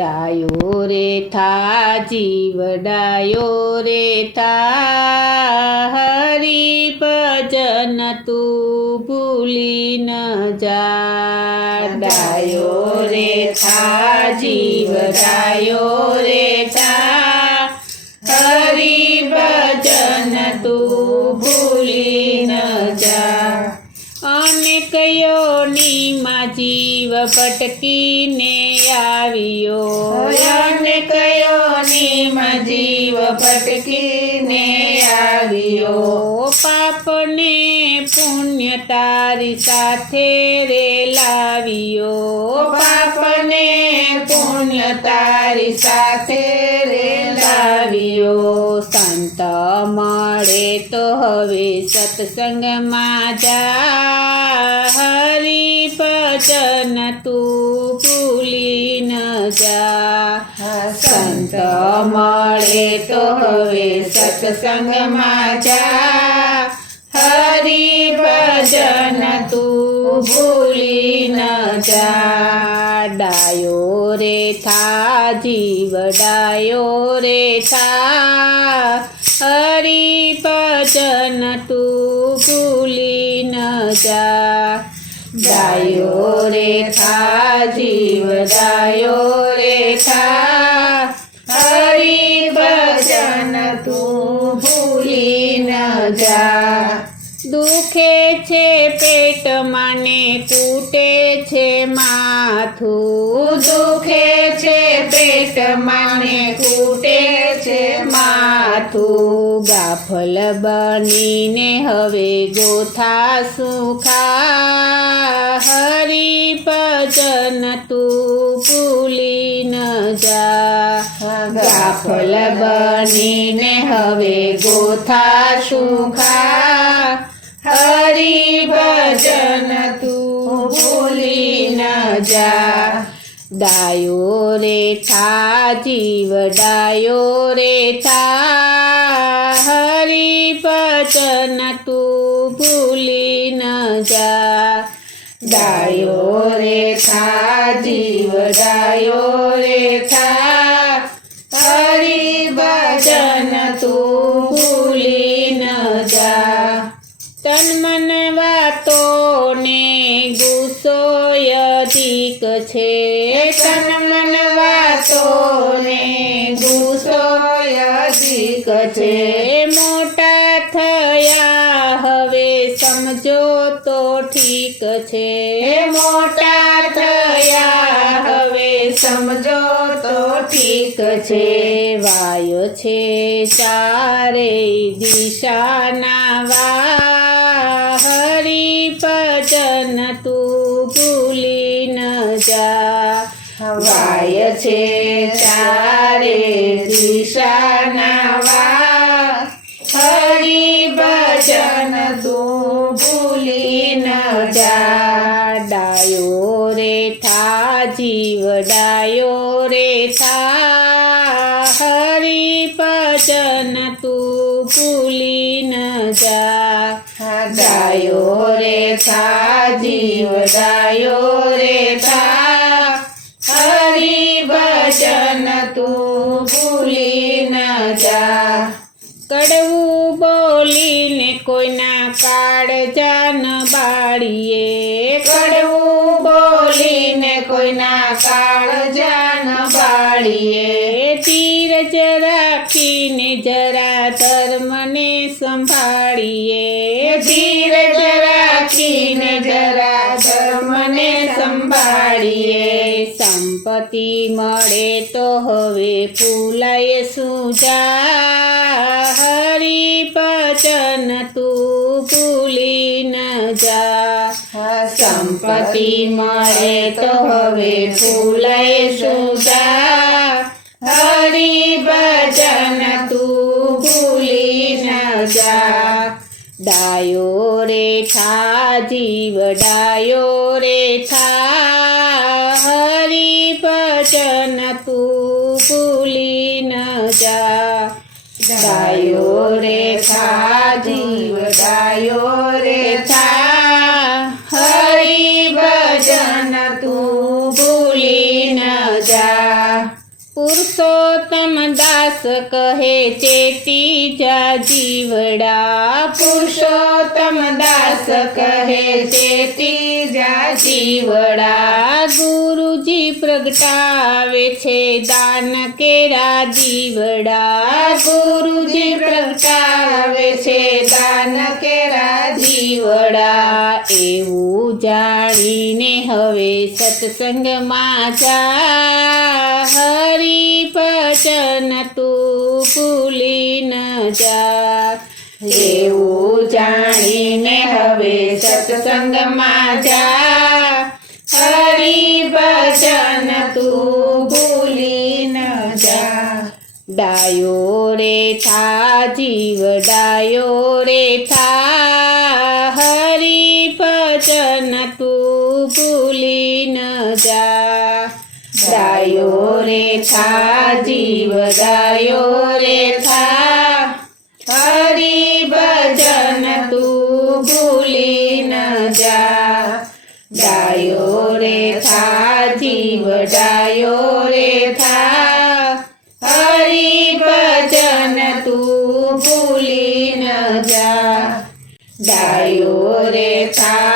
ડાયો રે થા જીવ ડાયો રે થા હરી ભજન તું ભૂલી ન જા ડાયો રે થા જીવ ડાયો રે થા હરી ભજન તું ભૂલી ન જા અનેક યોનિમાં જીવ ભટકીને આવ્યો અનેક યોનિમાં જીવ ભટકીને આવ્યો પાપને પુણ્ય તારી સાથે રે લાવ્યો પાપને પુણ્ય તારી સાથે રે લાવ્યો સંત મળે તો હવે સત્સંગમાં જા હરી ભજન તું ભૂલી ન જા સંત મળે તો હવે સત્સંગમાં જા હરી ભજન તું ભૂલી ન જા ડાયો રે થા જીવ ડાયો રે થા હરી ભજન તું ભૂલી ન જા ડાયો રે થા જીવ ડાયો રે થા હરી ભજન તું ભૂલી ન જા દુખે છે પેટમાં ને તૂટે છે માથું દુખે છે પેટમાં ને તૂટે છે માથું ગાફલ બનીને હવે ગોથા સુખા હરી ભજન તું ભૂલી ન જા ગાફલ બનીને હવે ગોથા સુખા હરી ભજન તું ભૂલી ન જા ડાયો રે થા જીવ ડાયો રે થા હરી ભજન તું ભૂલી ન જા ડાયો રે થા જીવ ડાયો રે થા હરી ભજન તું ભૂલી ન જા તન મન વાતો ને ગુસ્સો અધિક છે તન મન વાતો ને ગુસ્સો અધિક છે મોટા થયા હવે સમજો તો ઠીક છે મોટા થયા હવે સમજો તો ઠીક છે વાયો છે ચારે દિશાના વા હરી ભજન તું ભૂલી ન જા વાય છે ચારે દિશાના વા હરી ભજન તું ભૂલી ન જા ડાયો રે થા જીવ ડાયો રે થા હરી ભજન તું ભૂલી ન જા ડાયો રે થા જીવ ડાયો રે થા હરી ભજન તું ભૂલી ન જા કડવું બોલીને કોઈના કાળજા ન બાળીએ કડવું બોલીને કોઈના કાળજા ન બાળીએ ધીરજ રાખીને જરા ધર્મને સંભાળીએ ધીરજ રાખીને જરા ધર્મને સંભાળીએ સંપત્તિ મળે તો હવે ફૂલાય સુજા હરી ભજન તું ભૂલી ન જા સંપત્તિ મળે તો હવે ફૂલાય સુજા હરી ભજન તું ભૂલી ન જા ડાયો રે થા જીવ ડાયો રે થા હરી ભજન તું ભૂલી ન જા ડાયો રે થા જીવ ડાયો રે થા હરી ભજન તું ભૂલી ન જા। કહે ચેતી જા જીવડા પુરુષોત્તમ દાસ કહે ચેતી જા જીવડા ગુરુજી પ્રગટાવે છે દાન કેરા જીવડા ગુરુજી પ્રગટાવે છે દાન કેરા જીવડા એવું જાણીને હવે સત્સંગમાં જા હરિ ભજન તું ભૂલી ન જા એવું જાણીને હવે સત્સંગમાં જા હરિ ભજન તું ભૂલી ન જા ડાયો રે થા જીવ ડાયો રે થા હરિ ભજન તું ભૂલી ન જા ડાયો રે થા જીવ ડાયો રે થા હરિ ભજન તું ભૂલી ન જા ડાયો રે થા જીવ ડાયો રે થા હરિ ભજન તું ભૂલી ન જા ડાયો રે થા